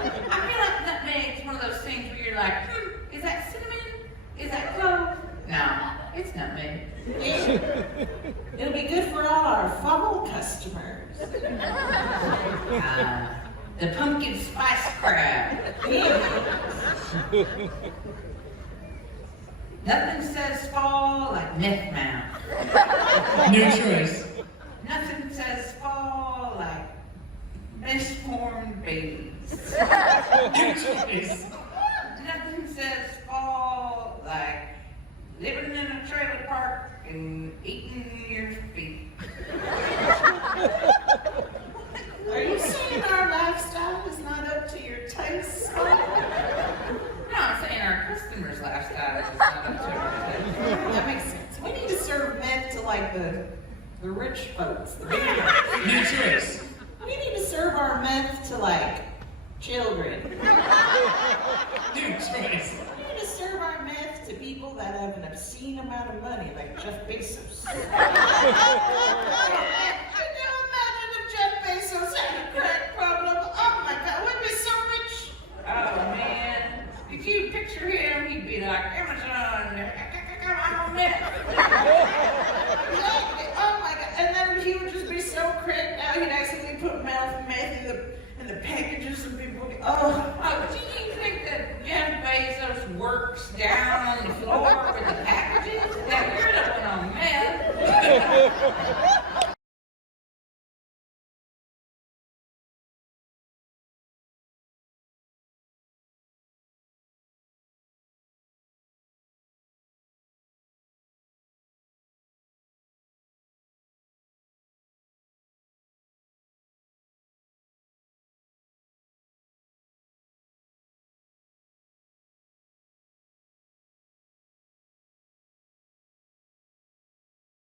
feel like nutmeg's one of those things where you're like, is that cinnamon? Is that clove? No, it's nutmeg. It'll be good for all our fumble customers. The pumpkin spice crab. Nothing says fall like meth mouth. New choice. Nothing says fall like misformed babies. New choice. Nothing says fall like living in a trailer park and eating your feet. Are you saying our lifestyle is not up to your taste? No, I'm saying our customers' lifestyle is not up to our taste. That makes sense. We need to serve meth to like the rich folks. The big New choice. We need to serve our meth to like children. New choice. We need to serve our meth to people that have an obscene amount of money, like Jeff Bezos. Can you imagine if Jeff Bezos had a crack problem? Oh my God, we'd be so rich. Oh man, if you picture him, he'd be like Amazon. I'm on meth. Oh my God, and then he would just be so cracked now he'd accidentally put meth in the packages and people would be, oh. Oh, do you